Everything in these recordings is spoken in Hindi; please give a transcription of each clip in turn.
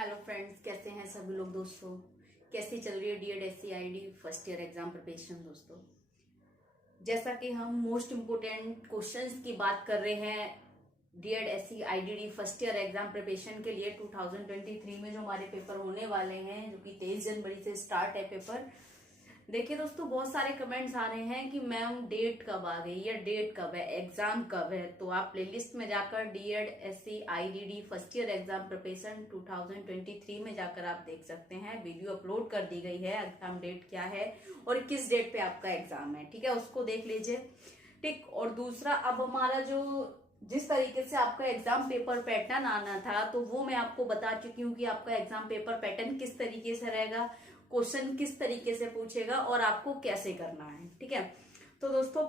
हेलो फ्रेंड्स, कैसे हैं सभी लोग। दोस्तों, कैसी चल रही है DEd SC ID first year exam preparation. दोस्तों, जैसा कि हम मोस्ट इम्पोर्टेंट क्वेश्चंस की बात कर रहे हैं DEd SC IDD first year exam preparation के लिए 2023 में जो हमारे पेपर होने वाले हैं, जो कि 23 जनवरी से स्टार्ट है पेपर। देखिए दोस्तों, बहुत सारे कमेंट्स आ रहे हैं कि मैम डेट कब आ गई या डेट कब है, एग्जाम कब है। तो आप प्लेलिस्ट में जाकर DEd SC IDD first year exam preparation 2023 में जाकर आप देख सकते हैं। वीडियो अपलोड कर दी गई है, एग्जाम डेट क्या है और किस डेट पे आपका एग्जाम है, ठीक है, उसको देख लीजिए। ठीक, और दूसरा, अब हमारा जो जिस तरीके से आपका एग्जाम पेपर पैटर्न आना था, तो वो मैं आपको बता चुकी हूँ कि आपका एग्जाम पेपर पैटर्न किस तरीके से रहेगा, क्वेश्चन किस तरीके से पूछेगा और आपको कैसे करना है, ठीक है। तो दोस्तों,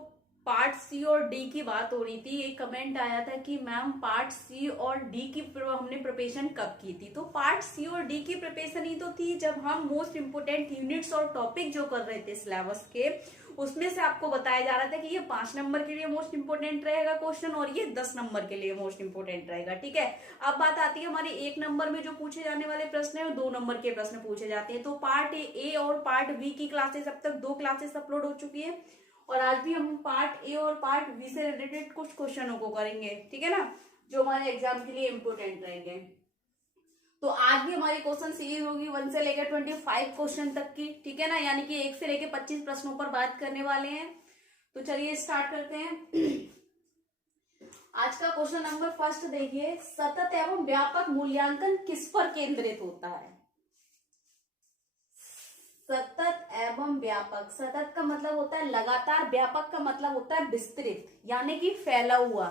पार्ट सी और डी की बात हो रही थी। एक कमेंट आया था कि मैम पार्ट सी और डी की हमने प्रिपरेशन कब की थी। तो पार्ट सी और डी की प्रिपरेशन ही तो थी जब हम मोस्ट इंपोर्टेंट यूनिट्स और टॉपिक जो कर रहे थे सिलेबस के, उसमें से आपको बताया जा रहा था कि ये 5 नंबर के लिए मोस्ट इंपोर्टेंट रहेगा क्वेश्चन और ये 10 नंबर के लिए मोस्ट इंपोर्टेंट रहेगा, ठीक है। अब बात आती है हमारे 1 नंबर में जो पूछे जाने वाले प्रश्न है, 2 नंबर के प्रश्न पूछे जाते हैं। तो पार्ट ए और पार्ट बी की क्लासेस, अब तक 2 क्लासेस अपलोड हो चुकी है और आज भी हम पार्ट ए और पार्ट बी से रिलेटेड कुछ क्वेश्चनों को करेंगे, ठीक है ना, जो हमारे एग्जाम के लिए इंपोर्टेंट रहेंगे। तो आज भी हमारी क्वेश्चन सीरीज होगी 1 से लेकर 25 क्वेश्चन तक की, ठीक है ना, यानी कि 1 से लेकर 25 प्रश्नों पर बात करने वाले हैं। तो चलिए स्टार्ट करते हैं। आज का क्वेश्चन नंबर फर्स्ट देखिए, सतत एवं व्यापक मूल्यांकन किस पर केंद्रित होता है। सतत एवं व्यापक, सतत का मतलब होता है लगातार, व्यापक का मतलब होता है विस्तृत, यानी कि फैला हुआ।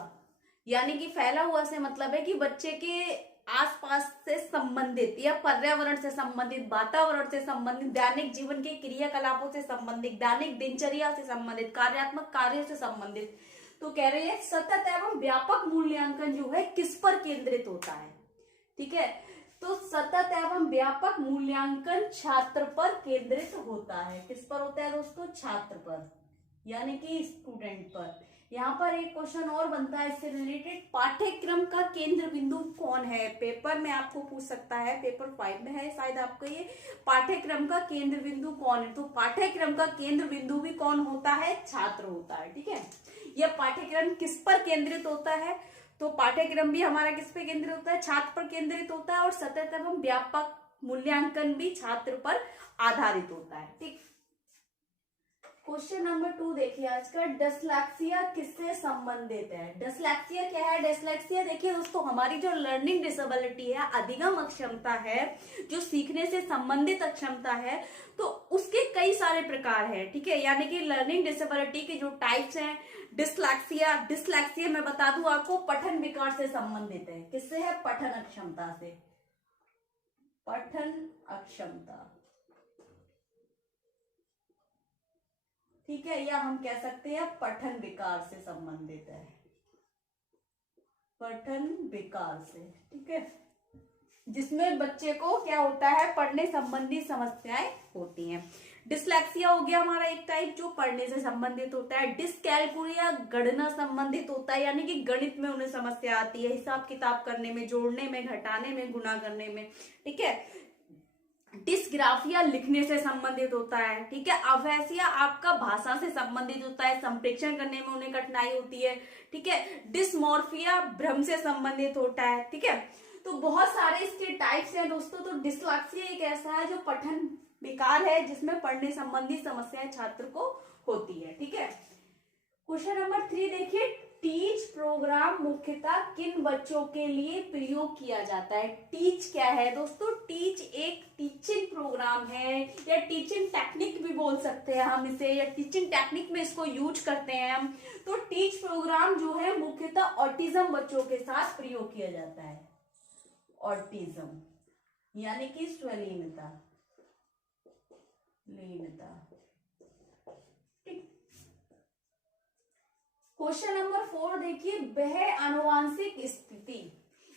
यानी कि फैला हुआ से मतलब है कि बच्चे के आसपास से संबंधित या पर्यावरण से संबंधित, वातावरण से संबंधित, दैनिक जीवन के क्रियाकलापों से संबंधित, दैनिक दिनचर्या से संबंधित, कार्यात्मक कार्यों से संबंधित। तो कह रहे हैं सतत एवं व्यापक मूल्यांकन जो है किस पर केंद्रित होता है, ठीक है। तो सतत एवं व्यापक मूल्यांकन छात्र पर केंद्रित होता है। किस पर होता है दोस्तों? छात्र पर, यानी कि स्टूडेंट पर। यहाँ पर एक क्वेश्चन और बनता है इससे रिलेटेड, पाठ्यक्रम का केंद्र बिंदु कौन है। पेपर में आपको पूछ सकता है, पेपर 5 में है शायद आपका ये, पाठ्यक्रम का केंद्र बिंदु कौन है। तो पाठ्यक्रम का केंद्र बिंदु भी कौन होता है? छात्र होता है, ठीक है। यह पाठ्यक्रम किस पर केंद्रित होता है? तो पाठ्यक्रम भी हमारा किस पे केंद्रित होता है? छात्र पर केंद्रित होता है। और सतत एवं व्यापक मूल्यांकन भी छात्र पर आधारित होता है, ठीक। क्वेश्चन नंबर 2 देखिए आज का, डिसलेक्सिया किससे संबंधित है। डिसलेक्सिया क्या है? डिसलेक्सिया देखिए दोस्तों, हमारी जो लर्निंग डिसेबिलिटी है, अधिगम अक्षमता है, जो सीखने से संबंधित अक्षमता है, तो उसके कई सारे प्रकार है, ठीक है। यानी कि लर्निंग डिसेबिलिटी के जो टाइप्स हैं, डिसलेक्सिया, डिसलेक्सिया मैं बता दूं आपको, पठन विकार से संबंधित है। किससे है? पठन अक्षमता से। पठन अक्षमता, ठीक है, या हम कह सकते हैं पठन विकार से संबंधित है। पठन विकार से, ठीक है, जिसमें बच्चे को क्या होता है? पढ़ने संबंधी समस्याएं होती हैं। डिसलेक्सिया हो गया हमारा एक टाइप जो पढ़ने से संबंधित होता है। डिसकैलकुलिया गणना संबंधित होता है, यानी कि गणित में उन्हें समस्या आती है, हिसाब किताब करने में, जोड़ने में, घटाने में, गुणा करने में, ठीक है। डिसग्राफिया लिखने से संबंधित होता है, ठीक है। अवैसिया आपका भाषा से संबंधित होता है, संप्रेषण करने में उन्हें कठिनाई होती है, ठीक है। डिसमॉर्फिया भ्रम से संबंधित होता है, ठीक है। तो बहुत सारे इसके टाइप्स हैं दोस्तों। तो डिसलेक्सिया एक ऐसा है जो पठन विकार है, जिसमें पढ़ने संबंधी समस्याएं छात्र को होती है, ठीक है। क्वेश्चन नंबर 3 देखिए, टीच प्रोग्राम मुख्यतः किन बच्चों के लिए प्रयोग किया जाता है। टीच क्या है दोस्तों? टीच एक टीचिंग प्रोग्राम है, या टीचिंग टेक्निक भी बोल सकते हैं हम इसे, या टीचिंग टेक्निक में इसको यूज करते हैं हम। तो टीच प्रोग्राम जो है मुख्यतः ऑटिज्म बच्चों के साथ प्रयोग किया जाता है। ऑटिज्म यानी कि स्वलीनता, लीनता, ठीक। क्वेश्चन नंबर 4 देखिए, वह आनुवांशिक स्थिति,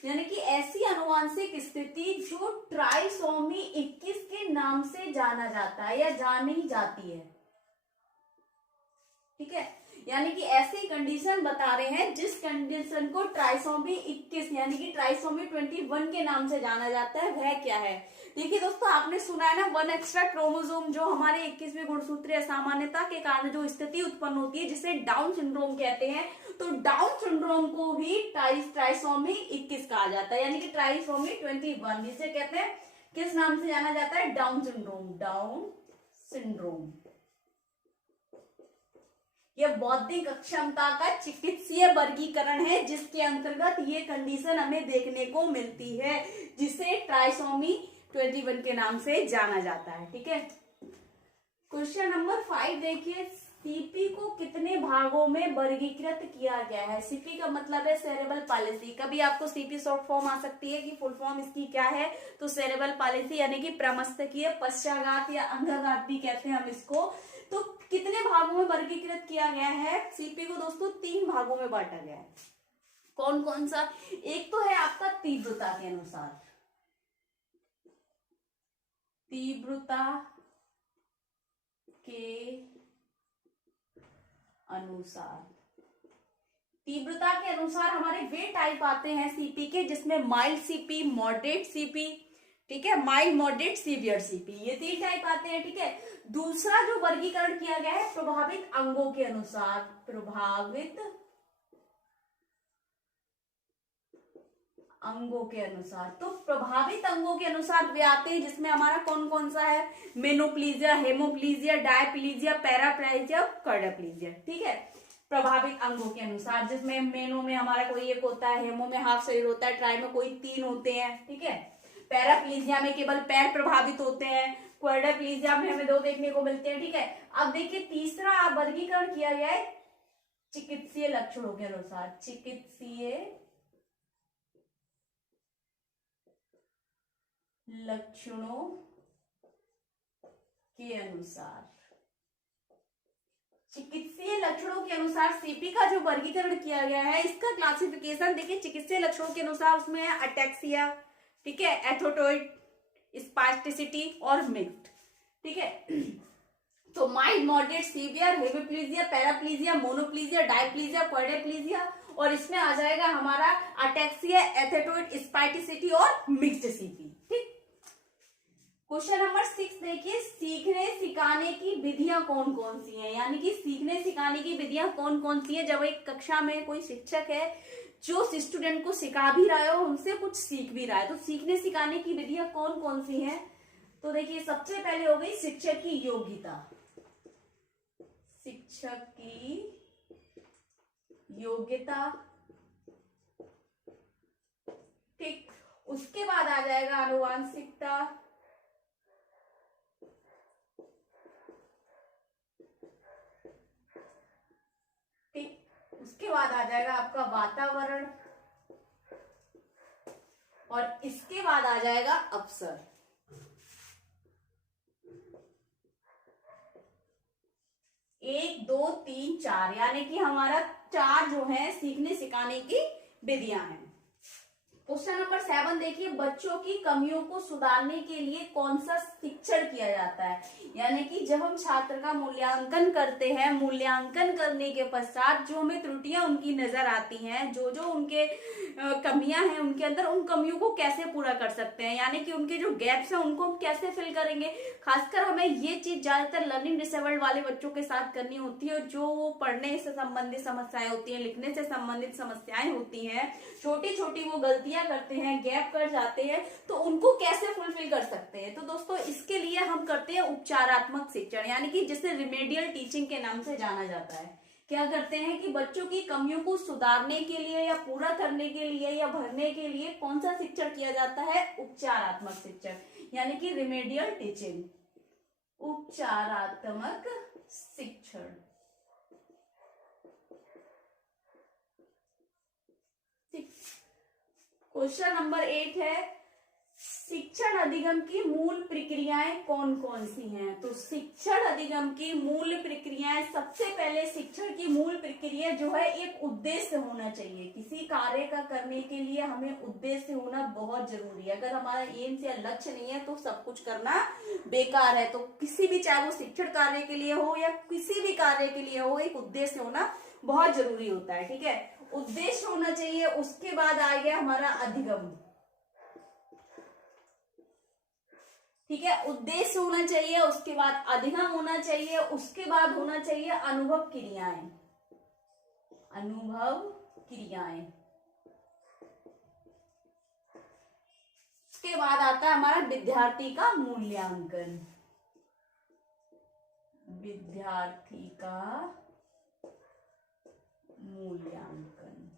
यानी कि ऐसी आनुवांशिक स्थिति जो ट्राइसोमी 21 के नाम से जाना जाता है या जानी जाती है, ठीक है। यानी कि ऐसी कंडीशन बता रहे हैं जिस कंडीशन को ट्राइसोमी 21 यानी कि ट्राइसोमी 21 के नाम से जाना जाता है, वह क्या है। देखिए दोस्तों, आपने सुना है ना, वन एक्स्ट्रा क्रोमोसोम जो हमारे 21वें गुणसूत्रीय असामान्यता के कारण जो स्थिति उत्पन्न होती है जिसे डाउन सिंड्रोम कहते हैं, तो डाउन सिंड्रोम को भी ट्राइसोमी 21 कहा जाता है, यानी कि ट्राइसोमी 21 इसे कहते हैं, किस नाम से जाना जाता है, डाउन सिंड्रोम। डाउन सिंड्रोम यह बौद्धिक अक्षमता का चिकित्सीय वर्गीकरण है जिसके अंतर्गत ये कंडीशन हमें देखने को मिलती है, जिसे ट्राइसोमी 21 के नाम से जाना जाता है। ठीक है, क्वेश्चन नंबर 5 देखिए, सीपी को कितने भागों में वर्गीकृत किया गया है। सीपी का मतलब है सेरेब्रल पालिसी। कभी आपको सीपी शॉर्ट फॉर्म आ सकती है कि फुल फॉर्म इसकी क्या है, तो सेरेब्रल पालिसी यानी कि प्रमस्तकीय पश्चाघात या अंधाघात भी कहते हैं हम इसको। तो कितने भागों में वर्गीकृत किया गया है सीपी को दोस्तों, 3 भागों में बांटा गया है। कौन कौन सा, एक तो है आपका तीव्रता के अनुसार, तीव्रता के अनुसार, तीव्रता के अनुसार हमारे वे टाइप आते हैं सीपी के, जिसमें माइल्ड सीपी, मॉडरेट सीपी, ठीक है, माइल्ड, मॉडरेट, सीवियर सीपी, ये 3 टाइप आते हैं। ठीक है, दूसरा जो वर्गीकरण किया गया है प्रभावित अंगों के अनुसार, प्रभावित अंगों के अनुसार। तो प्रभावित अंगों के अनुसार वे आते हैं जिसमें हमारा कौन कौन सा है, मेनोप्लीजिया, हेमोप्लीजिया, डायप्लीजिया, पैराप्लीजिया, कार्डियोप्लीजिया। ठीक है, प्रभावित अंगों के अनुसार, जिसमें मेनो में हमारा कोई एक होता है, हेमो में हाफ शरीर होता है, ट्राई में कोई 3 होते हैं। ठीक है, पैराप्लीजिया में केवल पैर प्रभावित होते हैं, क्वाड्रिप्लीजिया में हमें 2 देखने को मिलते हैं। ठीक है, अब देखिए तीसरा वर्गीकरण किया गया है चिकित्सीय लक्षणों के अनुसार, चिकित्सीय लक्षणों के अनुसार। चिकित्सीय लक्षणों के अनुसार सीपी का जो वर्गीकरण किया गया है, इसका क्लासिफिकेशन देखिए चिकित्सीय लक्षणों के अनुसार उसमें है अटैक्सिया, ठीक है, एथोटोइड, स्पास्टिसिटी और मिक्स्ड। ठीक है, तो माइल्ड, मॉडरेट, सीवियर, हेमीप्लीजिया, पैराप्लीजिया, मोनोप्लीजिया, डायप्लीजिया, क्वाड्रिप्लीजिया, और इसमें आ जाएगा हमारा अटैक्सिया, एथेटोइड, स्पास्टिसिटी और मिक्स्ड सीपी। ठीक, क्वेश्चन नंबर 6 देखिए, सीखने सिखाने की विधियां कौन कौन सी हैं, यानी कि सीखने सिखाने की विधियां कौन कौन सी हैं। जब एक कक्षा में कोई शिक्षक है जो स्टूडेंट को सिखा भी रहा है और उनसे कुछ सीख भी रहा है, तो सीखने सिखाने की विधियां कौन कौन सी हैं। तो देखिए सबसे पहले हो गई शिक्षक की योग्यता, शिक्षक की योग्यता। ठीक, उसके बाद आ जाएगा आनुवांशिकता, ठीक, उसके बाद आ जाएगा आपका वातावरण, और इसके बाद आ जाएगा अवसर। 1 2 3 4 यानी कि हमारा 4 जो है सीखने सिखाने की विधियां हैं। क्वेश्चन नंबर 7 देखिए, बच्चों की कमियों को सुधारने के लिए कौन सा शिक्षण किया जाता है, यानी कि जब हम छात्र का मूल्यांकन करते हैं, मूल्यांकन करने के पश्चात जो हमें त्रुटियां उनकी नजर आती हैं, जो जो उनके कमियां हैं उनके अंदर, उन कमियों को कैसे पूरा कर सकते हैं, यानी कि उनके जो गैप्स हैं उनको हम कैसे फिल करेंगे। खासकर हमें ये चीज ज्यादातर लर्निंग डिसेबल्ड वाले बच्चों के साथ करनी होती है, जो वो पढ़ने से संबंधित समस्याएं होती हैं, लिखने से संबंधित समस्याएं होती हैं, छोटी छोटी वो गलतियां करते हैं, गैप कर जाते हैं, तो उनको कैसे फुलफिल कर सकते हैं। तो दोस्तों इसके लिए हम करते हैं उपचारात्मक शिक्षण, यानी कि जिसे रिमेडियल टीचिंग के नाम से जाना जाता है। क्या करते हैं कि बच्चों की कमियों को सुधारने के लिए या पूरा करने के लिए या भरने के लिए कौन सा शिक्षण किया जाता है, उपचारात्मक शिक्षण, यानी कि रिमेडियल टीचिंग, उपचारात्मक शिक्षण। क्वेश्चन नंबर 8 है, शिक्षण अधिगम की मूल प्रक्रियाएं कौन कौन सी हैं? तो शिक्षण अधिगम की मूल प्रक्रियाएं, सबसे पहले शिक्षण की मूल प्रक्रिया जो है एक उद्देश्य होना चाहिए। किसी कार्य का करने के लिए हमें उद्देश्य होना बहुत जरूरी है। अगर हमारा एम या लक्ष्य नहीं है तो सब कुछ करना बेकार है। तो किसी भी, चाहे वो शिक्षण कार्य के लिए हो या किसी भी कार्य के लिए हो, एक उद्देश्य होना बहुत जरूरी होता है। ठीक है, उद्देश्य होना चाहिए। उसके बाद आ गया हमारा अधिगम। ठीक है, उद्देश्य होना चाहिए, उसके बाद अधिगम होना चाहिए, उसके बाद होना चाहिए अनुभव क्रियाएं। अनुभव क्रियाएं, उसके बाद आता है हमारा विद्यार्थी का मूल्यांकन। विद्यार्थी का मूल्यांकन।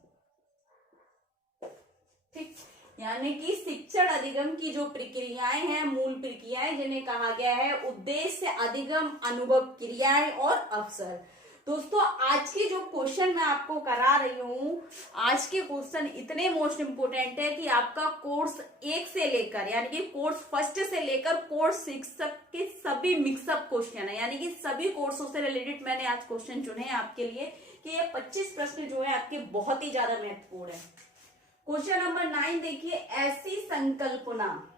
ठीक, यानी कि शिक्षण अधिगम की जो प्रक्रियाएं हैं, मूल प्रक्रियाएं, जिन्हें कहा गया है उद्देश्य, अधिगम, अनुभव क्रियाएं और अवसर। दोस्तों, आज की जो क्वेश्चन मैं आपको करा रही हूं, आज के क्वेश्चन इतने मोस्ट इंपोर्टेंट है कि आपका कोर्स 1 से लेकर, यानी कि कोर्स फर्स्ट से लेकर कोर्स 6 तक के सभी मिक्सअप क्वेश्चन है। यानी कि सभी कोर्सों से रिलेटेड मैंने आज क्वेश्चन चुने हैं आपके लिए कि ये 25 प्रश्न जो है आपके बहुत ही ज्यादा महत्वपूर्ण है। क्वेश्चन नंबर 9 देखिए, ऐसी संकल्पना,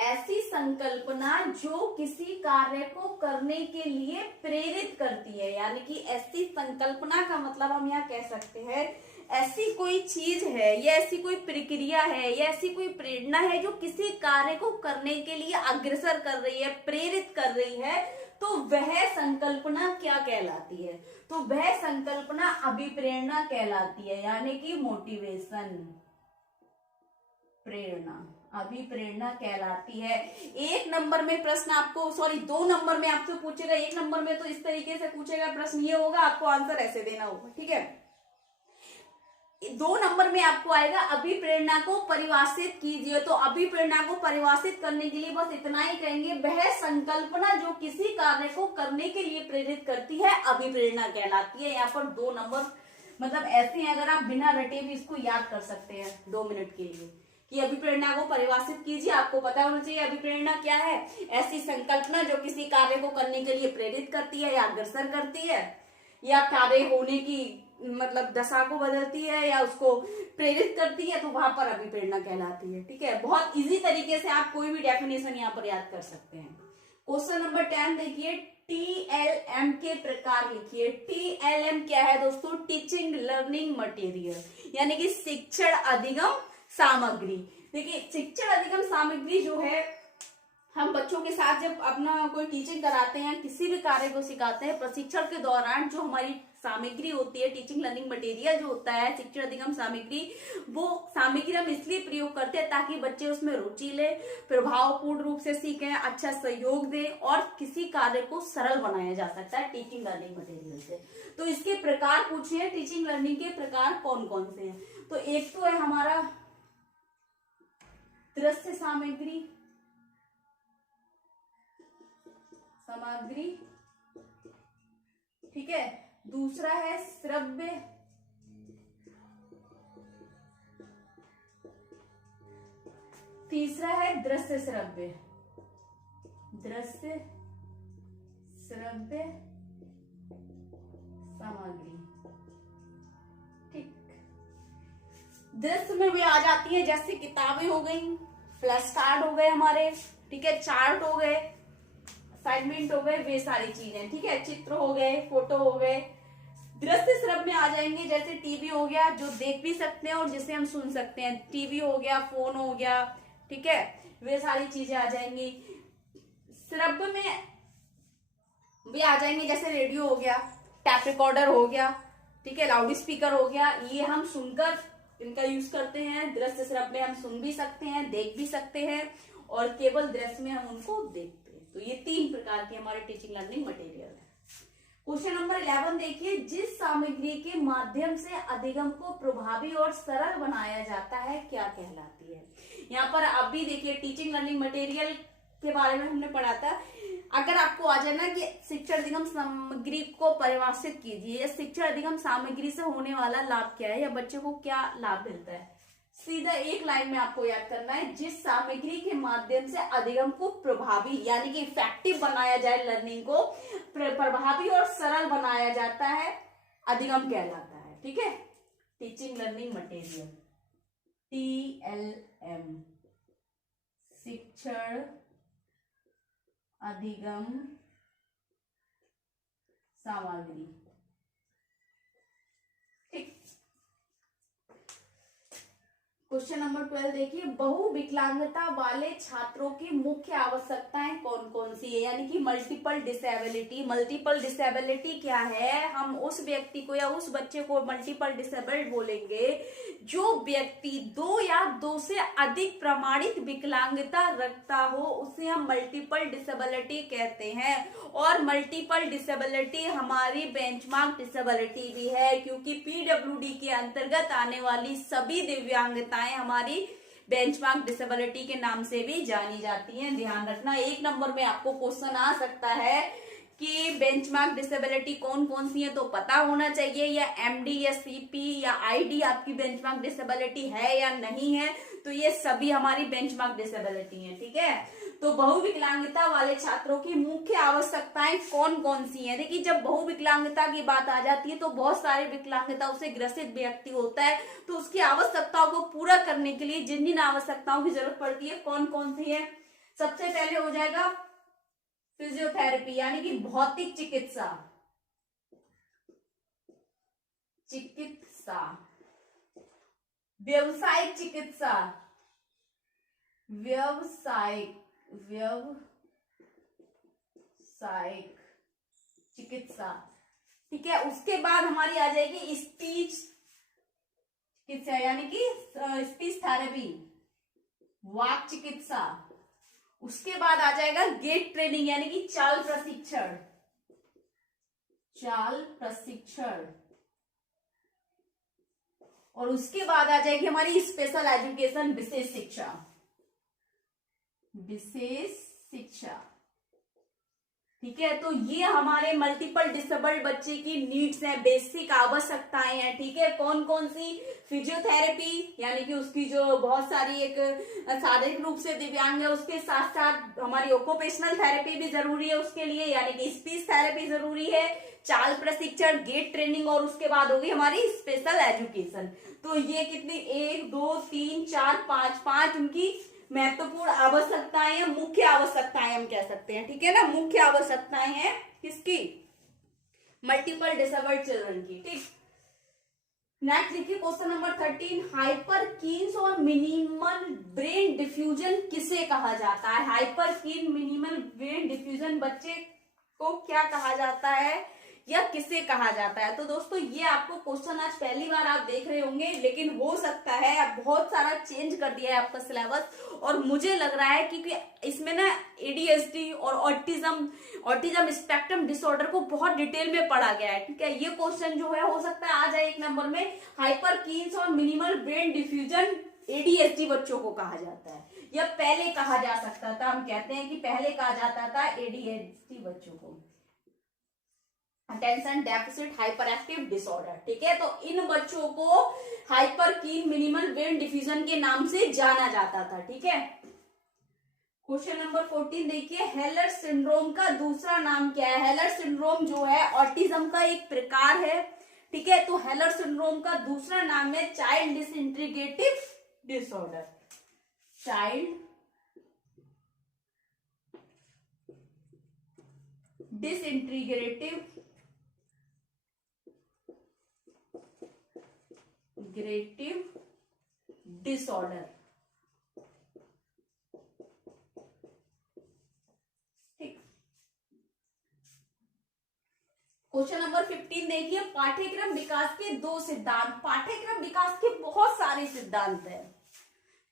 ऐसी संकल्पना जो किसी कार्य को करने के लिए प्रेरित करती है। यानी कि ऐसी संकल्पना का मतलब हम यहाँ कह सकते हैं ऐसी कोई चीज है या ऐसी कोई प्रक्रिया है या ऐसी कोई प्रेरणा है जो किसी कार्य को करने के लिए अग्रसर कर रही है, प्रेरित कर रही है, तो वह संकल्पना क्या कहलाती है? तो वह संकल्पना अभिप्रेरणा कहलाती है। यानी कि मोटिवेशन, प्रेरणा, अभिप्रेरणा कहलाती है। 1 नंबर में प्रश्न आपको, सॉरी 2 नंबर में आपसे पूछेगा। 1 नंबर में तो इस तरीके से पूछेगा, प्रश्न ये होगा, आपको आंसर ऐसे देना होगा। ठीक है, 2 नंबर में आपको आएगा अभिप्रेरणा को परिभाषित कीजिए। तो अभिप्रेरणा को परिभाषित करने के लिए बस इतना ही कहेंगे, वह संकल्पना जो किसी कार्य को करने के लिए प्रेरित करती है अभिप्रेरणा कहलाती है। यहाँ पर 2 नंबर मतलब ऐसे हैं, अगर आप बिना रटे भी इसको याद कर सकते हैं 2 मिनट के लिए कि अभिप्रेरणा को परिभाषित कीजिए। आपको पता होना चाहिए अभिप्रेरणा क्या है। ऐसी संकल्पना जो किसी कार्य को करने के लिए प्रेरित करती है या अग्रसर करती है या कार्य होने की मतलब दशा को बदलती है या उसको प्रेरित करती है, तो वहां पर अभिप्रेरणा कहलाती है। ठीक है, बहुत इजी तरीके से आप कोई भी डेफिनेशन यहाँ पर याद कर सकते हैं। क्वेश्चन नंबर 10 देखिए, TLM के प्रकार लिखिए। TLM क्या है दोस्तों? टीचिंग लर्निंग मटेरियल, यानी कि शिक्षण अधिगम सामग्री। देखिए, शिक्षण अधिगम सामग्री जो है, हम बच्चों के साथ जब अपना कोई टीचिंग कराते हैं, किसी भी कार्य को सिखाते हैं, प्रशिक्षण के दौरान जो हमारी सामग्री होती है, टीचिंग लर्निंग मटेरियल जो होता है, शिक्षण अधिगम सामग्री, वो सामग्री हम इसलिए प्रयोग करते हैं ताकि बच्चे उसमें रुचि ले, प्रभावपूर्ण रूप से सीखें, अच्छा सहयोग दें और किसी कार्य को सरल बनाया जा सकता है टीचिंग लर्निंग मटेरियल से। तो इसके प्रकार पूछिए, टीचिंग लर्निंग के प्रकार कौन कौन से हैं? तो एक तो है हमारा दृश्य सामग्री, ठीक है। दूसरा है श्रव्य, तीसरा है दृश्य श्रव्य, दृश्य श्रव्य सामग्री। ठीक, दृश्य में भी आ जाती है, जैसे किताबें हो गई, फ्लैश कार्ड हो गए हमारे, ठीक है, चार्ट हो गए, असाइनमेंट हो गए, वे सारी चीजें। ठीक है, चित्र हो गए, फोटो हो गए। दृश्य श्रव्य में आ जाएंगे, जैसे टीवी हो गया जो देख भी सकते हैं और जिसे हम सुन सकते हैं, टीवी हो गया, फोन हो गया, ठीक है, वे सारी चीजें आ जाएंगी। श्रव्य में भी आ जाएंगे, जैसे रेडियो हो गया, टैप रिकॉर्डर हो गया, ठीक है, लाउड स्पीकर हो गया, ये हम सुनकर इनका यूज करते हैं। दृश्य श्रव्य में हम सुन भी सकते हैं, देख भी सकते हैं और केवल दृश्य में हम उनको देखते हैं। तो ये 3 प्रकार के हमारे टीचिंग लर्निंग मटेरियल है। क्वेश्चन नंबर 11 देखिए, जिस सामग्री के माध्यम से अधिगम को प्रभावी और सरल बनाया जाता है क्या कहलाती है? यहाँ पर आप भी देखिए, टीचिंग लर्निंग मटेरियल के बारे में हमने पढ़ा था। अगर आपको आ जाए ना कि शिक्षण अधिगम सामग्री को परिभाषित कीजिए या शिक्षण अधिगम सामग्री से होने वाला लाभ क्या है या बच्चे को क्या लाभ मिलता है, सीधा एक लाइन में आपको याद करना है, जिस सामग्री के माध्यम से अधिगम को प्रभावी यानी कि इफेक्टिव बनाया जाए, लर्निंग को प्रभावी और सरल बनाया जाता है, अधिगम कहलाता है। ठीक है, टीचिंग लर्निंग मटेरियल, TLM, शिक्षण अधिगम सामग्री। ठीक, क्वेश्चन नंबर 12 देखिए, बहु विकलांगता वाले छात्रों की मुख्य आवश्यकताएं कौन कौन सी है, यानी कि मल्टीपल डिसेबिलिटी। मल्टीपल डिसेबिलिटी क्या है, हम उस व्यक्ति को या उस बच्चे को मल्टीपल डिसेबल्ड बोलेंगे जो व्यक्ति 2 या 2 से अधिक प्रमाणित विकलांगता रखता हो, उसे हम मल्टीपल डिसेबिलिटी कहते हैं। और मल्टीपल डिसेबिलिटी हमारी बेंचमार्क डिसेबिलिटी भी है, क्योंकि PWD के अंतर्गत आने वाली सभी दिव्यांगताएं हमारी बेंचमार्क डिसेबिलिटी के नाम से भी जानी जाती हैं। ध्यान रखना, 1 नंबर में आपको क्वेश्चन आ सकता है कि बेंचमार्क डिसेबिलिटी कौन कौन सी है, तो पता होना चाहिए, या MD या CP या ID आपकी बेंचमार्क डिसेबिलिटी है या नहीं है, तो ये सभी हमारी बेंचमार्क डिसेबिलिटी है। ठीक है, तो बहुविकलांगता वाले छात्रों की मुख्य आवश्यकताएं कौन कौन सी हैं। देखिए, जब बहुविकलांगता की बात आ जाती है तो बहुत सारे विकलांगताओं से ग्रसित व्यक्ति होता है, तो उसकी आवश्यकताओं को पूरा करने के लिए जिन जिन आवश्यकताओं की जरूरत पड़ती है कौन कौन सी है, सबसे पहले हो जाएगा फिजियोथेरेपी यानी कि भौतिक चिकित्सा, व्यवसायिक चिकित्सा, व्यवसायिक चिकित्सा। ठीक है, उसके बाद हमारी आ जाएगी स्पीच चिकित्सा यानी कि स्पीच थेरेपी, वाक चिकित्सा। उसके बाद आ जाएगा गेट ट्रेनिंग यानी कि चाल प्रशिक्षण, और उसके बाद आ जाएगी हमारी स्पेशल एजुकेशन, विशेष शिक्षा। ठीक है, तो ये हमारे मल्टीपल डिसेबल्ड बच्चे की नीड्स हैं, बेसिक आवश्यकताएं हैं। ठीक है, कौन कौन सी, फिजियोथेरेपी यानी कि उसकी जो बहुत सारी एक शारीरिक रूप से दिव्यांग है, उसके साथ साथ हमारी ऑक्यूपेशनल थेरेपी भी जरूरी है उसके लिए, यानी कि स्पीच थेरेपी जरूरी है, चाल प्रशिक्षण, गेट ट्रेनिंग, और उसके बाद होगी हमारी स्पेशल एजुकेशन। तो ये कितनी, 1 2 3 4 5 उनकी महत्वपूर्ण आवश्यकताएं हैं, मुख्य आवश्यकताएं हम कह सकते हैं। ठीक है ना, मुख्य आवश्यकताएं हैं किसकी, मल्टीपल डिसेबल्ड चिल्ड्रन की। ठीक, नेक्स्ट देखिए क्वेश्चन नंबर 13, हाइपर कीन्स और मिनिमल ब्रेन डिफ्यूजन किसे कहा जाता है। हाइपर कीन मिनिमल ब्रेन डिफ्यूजन बच्चे को क्या कहा जाता है या किसे कहा जाता है। तो दोस्तों, ये आपको क्वेश्चन आज पहली बार आप देख रहे होंगे, लेकिन हो सकता है अब बहुत सारा चेंज कर दिया है आपका सिलेबस, और मुझे लग रहा है क्योंकि इसमें ना ADHD और ऑटिज्म स्पेक्ट्रम डिसऑर्डर को बहुत डिटेल में पढ़ा गया है। ठीक है, ये क्वेश्चन जो है हो सकता है आ जाए 1 नंबर में, हाइपर कीन्स और मिनिमल ब्रेन डिफ्यूजन ADHD बच्चों को कहा जाता है, या पहले कहा जा सकता था, हम कहते हैं कि पहले कहा जाता था ADHD बच्चों को, attention deficit hyper active disorder. ठीक है, तो इन बच्चों को हाइपर कीन मिनिमल ब्रेन डिफ्यूजन के नाम से जाना जाता था। ठीक है, क्वेश्चन नंबर 14 देखिए, हेलर सिंड्रोम का दूसरा नाम क्या है। हेलर सिंड्रोम जो है ऑटिज्म का एक प्रकार है। ठीक है, तो हेलर सिंड्रोम का दूसरा नाम है चाइल्ड डिसइंटीग्रेटिव डिसऑर्डर, चाइल्ड डिसइंटीग्रेटिव डिसऑर्डर। ठीक, क्वेश्चन नंबर 15 देखिए, पाठ्यक्रम विकास के 2 सिद्धांत। पाठ्यक्रम विकास के बहुत सारे सिद्धांत हैं,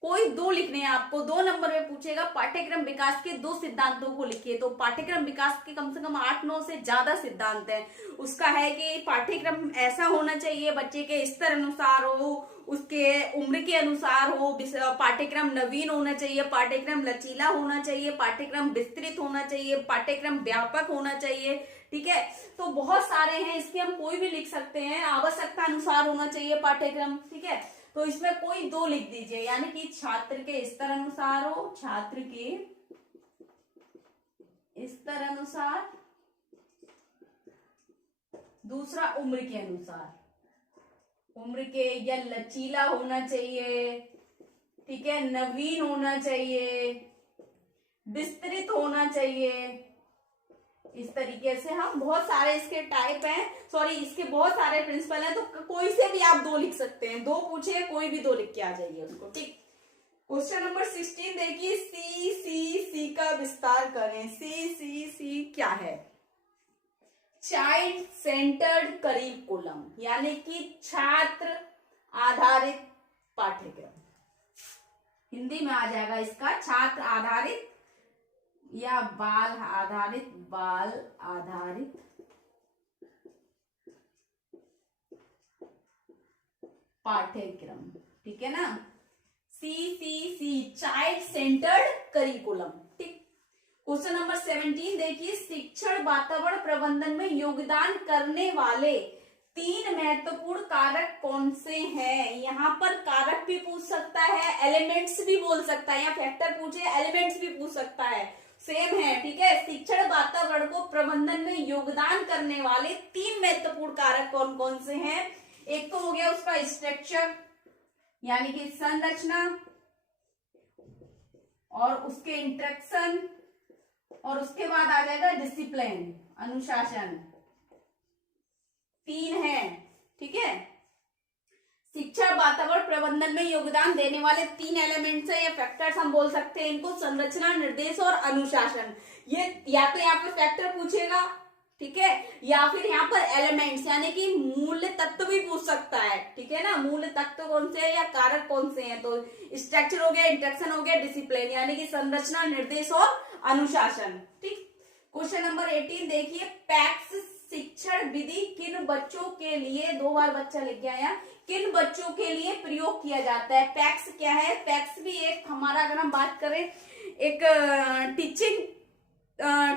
कोई 2 लिखने हैं आपको, 2 नंबर में पूछेगा पाठ्यक्रम विकास के 2 सिद्धांतों को लिखिए। तो पाठ्यक्रम विकास के कम से कम 8-9 से ज्यादा सिद्धांत हैं। उसका है कि पाठ्यक्रम ऐसा होना चाहिए, बच्चे के स्तर अनुसार हो, उसके उम्र के अनुसार हो, पाठ्यक्रम नवीन होना चाहिए, पाठ्यक्रम लचीला होना चाहिए, पाठ्यक्रम विस्तृत होना चाहिए, पाठ्यक्रम व्यापक होना चाहिए। ठीक है, तो बहुत सारे हैं, इसके हम कोई भी लिख सकते हैं, आवश्यकता अनुसार होना चाहिए पाठ्यक्रम। ठीक है, तो इसमें कोई दो लिख दीजिए, यानी कि छात्र के स्तर अनुसार हो, छात्र के स्तर अनुसार, दूसरा उम्र के अनुसार, उम्र के, या लचीला होना चाहिए, ठीक है, नवीन होना चाहिए, विस्तृत होना चाहिए। इस तरीके से हम बहुत सारे इसके टाइप हैं, सॉरी इसके बहुत सारे प्रिंसिपल हैं, तो कोई से भी आप दो लिख सकते हैं, दो पूछे कोई भी दो लिख के आ जाइए उसको, ठीक। क्वेश्चन नंबर 16 देखिए, सी का विस्तार करें। सी क्या है? चाइल्ड सेंटर्ड करिकुलम, यानी कि छात्र आधारित पाठ्यक्रम। हिंदी में आ जाएगा इसका छात्र आधारित या बाल आधारित पाठ्यक्रम, ठीक है ना। सी चाइल्ड सेंटर्ड करिकुलम, ठीक। क्वेश्चन नंबर 17 देखिए, शिक्षण वातावरण प्रबंधन में योगदान करने वाले 3 महत्वपूर्ण कारक कौन से हैं? यहाँ पर कारक भी पूछ सकता है, एलिमेंट्स भी बोल सकता है, या फैक्टर पूछे एलिमेंट्स भी पूछ सकता है, सेम है, ठीक है। शिक्षण वातावरण को प्रबंधन में योगदान करने वाले 3 महत्वपूर्ण कारक कौन कौन से हैं? एक तो हो गया उसका स्ट्रक्चर, यानी कि संरचना, और उसके इंटरेक्शन, और उसके बाद आ जाएगा डिसिप्लिन, अनुशासन। 3 है, ठीक है। शिक्षा वातावरण प्रबंधन में योगदान देने वाले 3 एलिमेंट्स है या फैक्टर्स हम बोल सकते हैं इनको, संरचना, निर्देश और अनुशासन। ये या तो यहाँ पर फैक्टर पूछेगा, ठीक है, या फिर यहाँ पर एलिमेंट्स यानी कि मूल्य तत्व भी पूछ सकता है, ठीक है ना। मूल्य तत्व कौन से हैं या कारक कौन से हैं? तो स्ट्रक्चर हो गया, इंटरेक्शन हो गया, डिसिप्लिन, यानी कि संरचना, निर्देश और अनुशासन, ठीक। क्वेश्चन नंबर 18 देखिए, पैक्स शिक्षण विधि किन बच्चों के लिए, 2 बार बच्चा लिख गया यहाँ, किन बच्चों के लिए प्रयोग किया जाता है? पैक्स क्या है? पैक्स भी एक हमारा, अगर हम बात करें, एक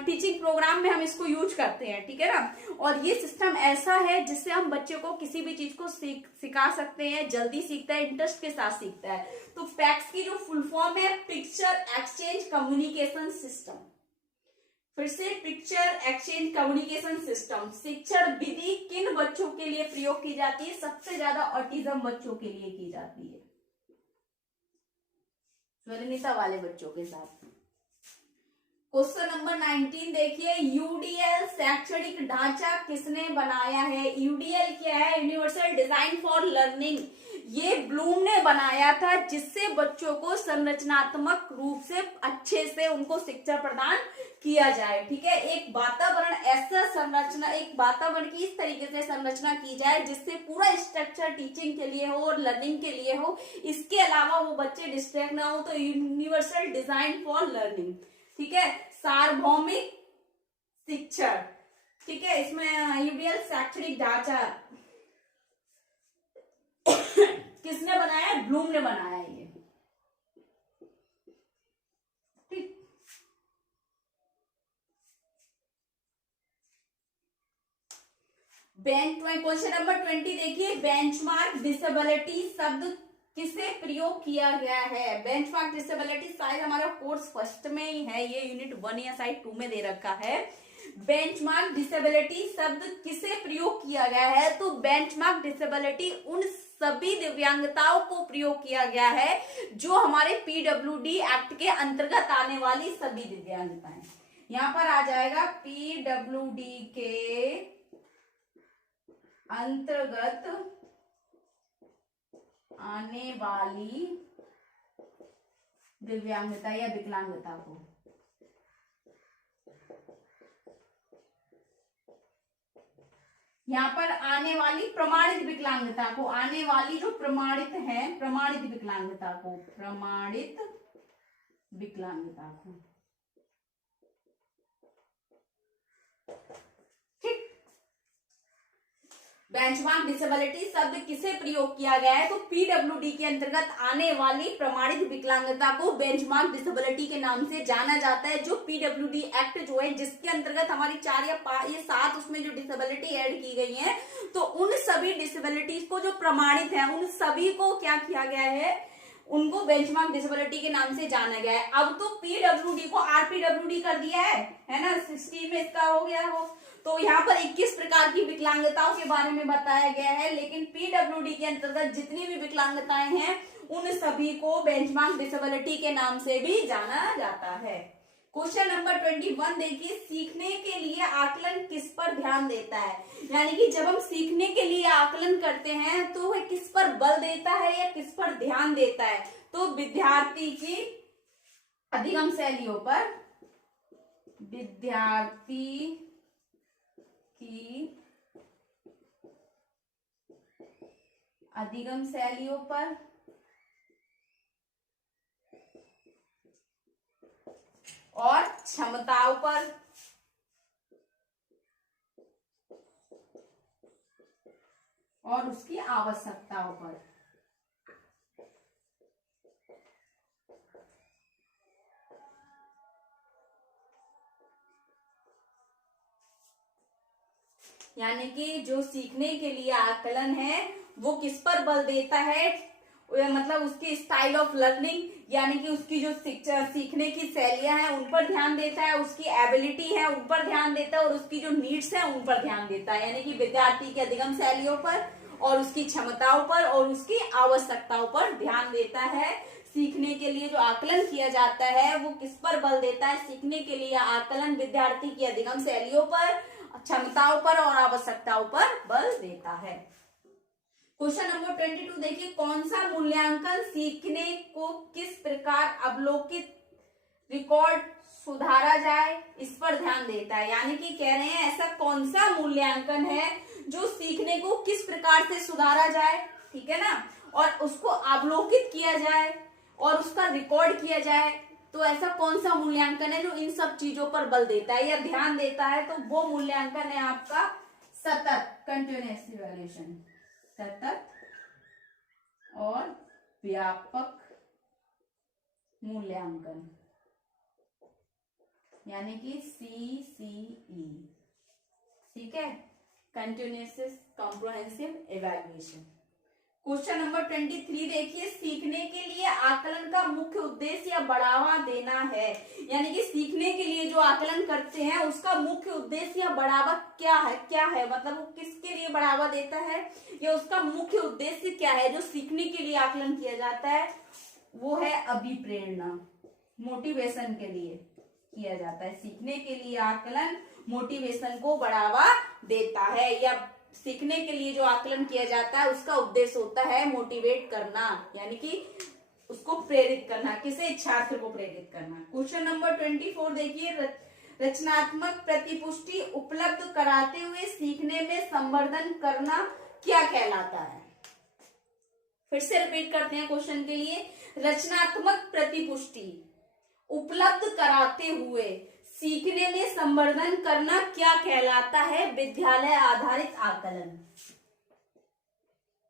टीचिंग प्रोग्राम में हम इसको यूज करते हैं, ठीक है ना। और ये सिस्टम ऐसा है जिससे हम बच्चे को किसी भी चीज को सिखा सकते हैं, जल्दी सीखता है, इंटरेस्ट के साथ सीखता है। तो पैक्स की जो फुल फॉर्म है, पिक्चर एक्सचेंज कम्युनिकेशन सिस्टम। फिर से, पिक्चर एक्सचेंज कम्युनिकेशन सिस्टम। शिक्षण विधि किन बच्चों के लिए प्रयोग की जाती है? सबसे ज्यादा ऑटिज्म बच्चों के लिए की जाती है, स्वरनीता वाले बच्चों के साथ। क्वेश्चन नंबर 19 देखिए, यूडीएल शैक्षणिक ढांचा किसने बनाया है? यूडीएल क्या है? Universal design for learning. ये ब्लूम ने बनाया था, जिससे बच्चों को संरचनात्मक रूप से अच्छे से उनको शिक्षा प्रदान किया जाए, ठीक है। एक वातावरण ऐसा संरचना, एक वातावरण की इस तरीके से संरचना की जाए जिससे पूरा स्ट्रक्चर टीचिंग के लिए हो और लर्निंग के लिए हो, इसके अलावा वो बच्चे डिस्ट्रैक्ट ना हो। तो यूनिवर्सल डिजाइन फॉर लर्निंग, ठीक है। सार्वभौमिक शिक्षण, ठीक है। इसमें यूडीएल शैक्षणिक ढांचा किसने बनाया? ब्लूम ने बनाया ये, ठीक। क्वेश्चन नंबर 20 देखिए, बेंचमार्क डिसेबिलिटी शब्द किसे प्रयोग किया गया है? बेंचमार्क डिसेबिलिटी शायद हमारा कोर्स फर्स्ट में ही है, ये यूनिट 1 या शायद 2 में दे रखा है। बेंचमार्क डिसेबिलिटी शब्द किसे प्रयोग किया गया है? तो बेंचमार्क डिसेबिलिटी उन सभी दिव्यांगताओं को प्रयोग किया गया है जो हमारे पीडब्ल्यूडी एक्ट के अंतर्गत आने वाली सभी दिव्यांगताएं। यहां पर आ जाएगा पीडब्ल्यूडी के अंतर्गत आने वाली दिव्यांगता या विकलांगता को। यहाँ पर आने वाली प्रमाणित विकलांगता को, आने वाली जो प्रमाणित है, प्रमाणित विकलांगता को, प्रमाणित विकलांगता को, ठीक। बेंचमार्क डिसेबिलिटी शब्द किसे प्रयोग किया गया है? तो पीडब्ल्यूडी के अंतर्गत आने वाली प्रमाणित विकलांगता को बेंचमार्क डिसेबिलिटी के नाम से जाना जाता है। जो पीडब्ल्यूडी एक्ट जो है, जिसके अंतर्गत हमारी 4 या 7 उसमें जो डिसेबिलिटी ऐड की गई है, तो उन सभी डिसेबिलिटीज को जो प्रमाणित है, उन सभी को क्या किया गया है? उनको बेंचमार्क डिसेबिलिटी के नाम से जाना गया है। अब तो पीडब्ल्यूडी को आरपीडब्ल्यूडी कर दिया है ना, 60 में इसका हो गया हो। तो यहाँ पर 21 प्रकार की विकलांगताओं के बारे में बताया गया है, लेकिन पीडब्ल्यूडी के अंतर्गत जितनी भी विकलांगताएं हैं उन सभी को बेंचमार्क डिसेबिलिटी के नाम से भी जाना जाता है। क्वेश्चन नंबर 21 देखिए, सीखने के लिए आकलन किस पर ध्यान देता है? यानी कि जब हम सीखने के लिए आकलन करते हैं तो वह किस पर बल देता है या किस पर ध्यान देता है? तो विद्यार्थी की अधिगम शैलियों पर, विद्यार्थी की अधिगम शैलियों पर और क्षमताओं पर और उसकी आवश्यकताओं पर। यानी कि जो सीखने के लिए आकलन है वो किस पर बल देता है? मतलब उसकी स्टाइल ऑफ लर्निंग, यानी कि उसकी जो सीखने की शैलियां हैं उन पर ध्यान देता है, उसकी एबिलिटी है उन पर ध्यान देता है, और उसकी जो नीड्स है उन पर ध्यान देता है। यानी कि विद्यार्थी की अधिगम शैलियों पर और उसकी क्षमताओं पर और उसकी आवश्यकताओं पर ध्यान देता है। सीखने के लिए जो आकलन किया जाता है वो किस पर बल देता है? सीखने के लिए आकलन विद्यार्थी की अधिगम शैलियों पर, क्षमताओं पर और आवश्यकताओं पर बल देता है। क्वेश्चन नंबर 22 देखिए, कौन सा मूल्यांकन सीखने को किस प्रकार अवलोकित, रिकॉर्ड, सुधारा जाए, इस पर ध्यान देता है? यानी कि कह रहे हैं ऐसा कौन सा मूल्यांकन है जो सीखने को किस प्रकार से सुधारा जाए, ठीक है ना, और उसको अवलोकित किया जाए और उसका रिकॉर्ड किया जाए। तो ऐसा कौन सा मूल्यांकन है जो इन सब चीजों पर बल देता है या ध्यान देता है? तो वो मूल्यांकन है आपका सतत, कंटिन्यूअस इवैल्यूएशन, सतत और व्यापक मूल्यांकन, यानी कि CCE, ठीक है, continuous comprehensive evaluation. Question number 23 देखिए, सीखने के लिए आकलन का मुख्य उद्देश्य या बढ़ावा देना है। यानी कि सीखने के लिए जो आकलन करते हैं उसका मुख्य उद्देश्य या बढ़ावा क्या है, मतलब वो किसके लिए बढ़ावा देता है या उसका मुख्य उद्देश्य क्या है? जो सीखने के लिए आकलन किया जाता है वो है अभिप्रेरणा, मोटिवेशन के लिए किया जाता है। सीखने के लिए आकलन मोटिवेशन को बढ़ावा देता है, या सीखने के लिए जो आकलन किया जाता है उसका उद्देश्य होता है मोटिवेट करना, यानी कि उसको प्रेरित करना, किसे? छात्र को प्रेरित करना। क्वेश्चन नंबर 24 देखिए, रचनात्मक प्रतिपुष्टि उपलब्ध कराते हुए सीखने में संवर्धन करना क्या कहलाता है? फिर से रिपीट करते हैं क्वेश्चन के लिए, रचनात्मक प्रतिपुष्टि उपलब्ध कराते हुए सीखने में संवर्धन करना क्या कहलाता है? विद्यालय आधारित आकलन,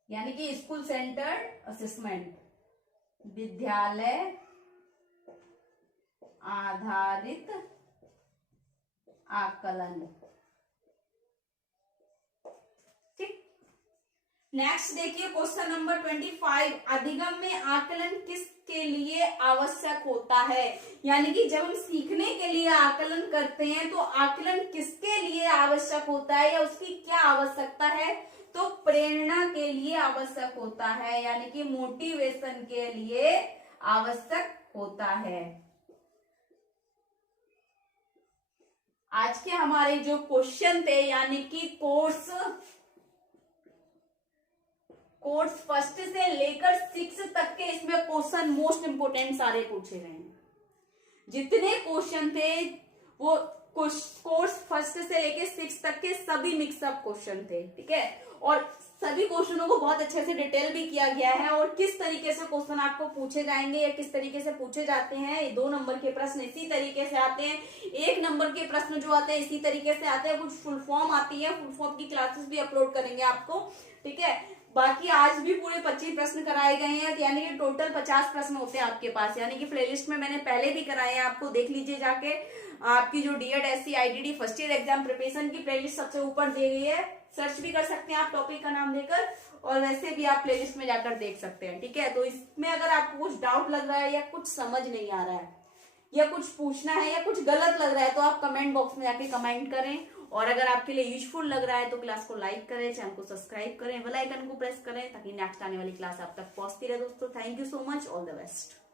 यानी कि स्कूल सेंटर्ड असेसमेंट, विद्यालय आधारित आकलन। ठीक, नेक्स्ट देखिए क्वेश्चन नंबर 25, अधिगम में आकलन किसके लिए आवश्यक होता है? यानी कि जब हम सीखने के लिए आकलन करते हैं तो आकलन किसके लिए आवश्यक होता है या उसकी क्या आवश्यकता है? तो प्रेरणा के लिए आवश्यक होता है, यानी कि मोटिवेशन के लिए आवश्यक होता है। आज के हमारे जो क्वेश्चन थे, यानी कि कोर्स फर्स्ट से लेकर 6 तक के इसमें क्वेश्चन मोस्ट इंपोर्टेंट सारे पूछे गए हैं। जितने क्वेश्चन थे वो कोर्स फर्स्ट से लेकर 6 तक के सभी मिक्सअप क्वेश्चन थे, ठीक है। और सभी क्वेश्चनों को बहुत अच्छे से डिटेल भी किया गया है और किस तरीके से क्वेश्चन आपको पूछे जाएंगे या किस तरीके से पूछे जाते हैं। 2 नंबर के प्रश्न इसी तरीके से आते हैं, 1 नंबर के प्रश्न जो आते हैं इसी तरीके से आते हैं। कुछ फुल फॉर्म आती है, फुल फॉर्म की क्लासेस भी अपलोड करेंगे आपको, ठीक है। बाकी आज भी पूरे 25 प्रश्न कराए गए हैं, यानी कि टोटल 50 प्रश्न होते हैं आपके पास, यानी कि प्लेलिस्ट में मैंने पहले भी कराए हैं, आपको देख लीजिए जाके। आपकी जो DEd SC IDD first year exam preparation की प्लेलिस्ट सबसे ऊपर दी गई है, सर्च भी कर सकते हैं आप टॉपिक का नाम देकर, और वैसे भी आप प्लेलिस्ट में जाकर देख सकते हैं, ठीक है। तो इसमें अगर आपको कुछ डाउट लग रहा है या कुछ समझ नहीं आ रहा है या कुछ पूछना है या कुछ गलत लग रहा है तो आप कमेंट बॉक्स में जाके कमेंट करें। और अगर आपके लिए यूजफुल लग रहा है तो क्लास को लाइक करें, चैनल को सब्सक्राइब करें, बेल आइकन को प्रेस करें ताकि नेक्स्ट आने वाली क्लास आप तक पहुंचती रहे। दोस्तों thank you so much, all the best.